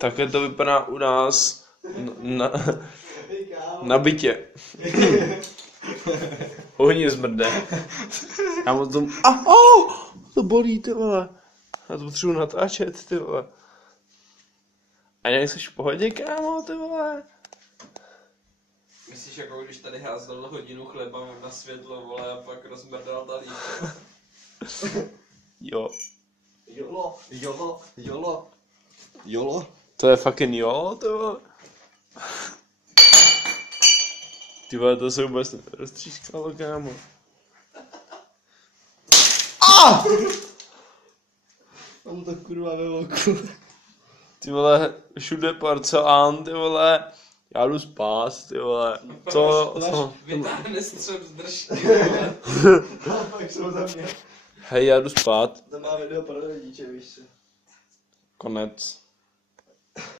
Takhle to vypadá u nás na bytě. Hodně zmrde. Já moc tomu... To bolí, ty vole. Já to potřebuji natáčet, ty vole. A nějak jsi v pohodě, kámo, ty vole? Myslíš, jako když tady házel hodinu chleba na světlo, vole, a pak rozmrdal talíř? Jo. Jolo. To je fucking jo, ty vole. Ty vole, to se vůbec roztřískalo, kámo. Mám to kurva ve voku. Ty vole, všude porcelán, ty vole. Já jdu spát, ty vole. Co? Vytáhne střep z držky, vole. Pak jsou za mě. Hej, já jdu spát. To má video pro rodiče, víš co. Konec.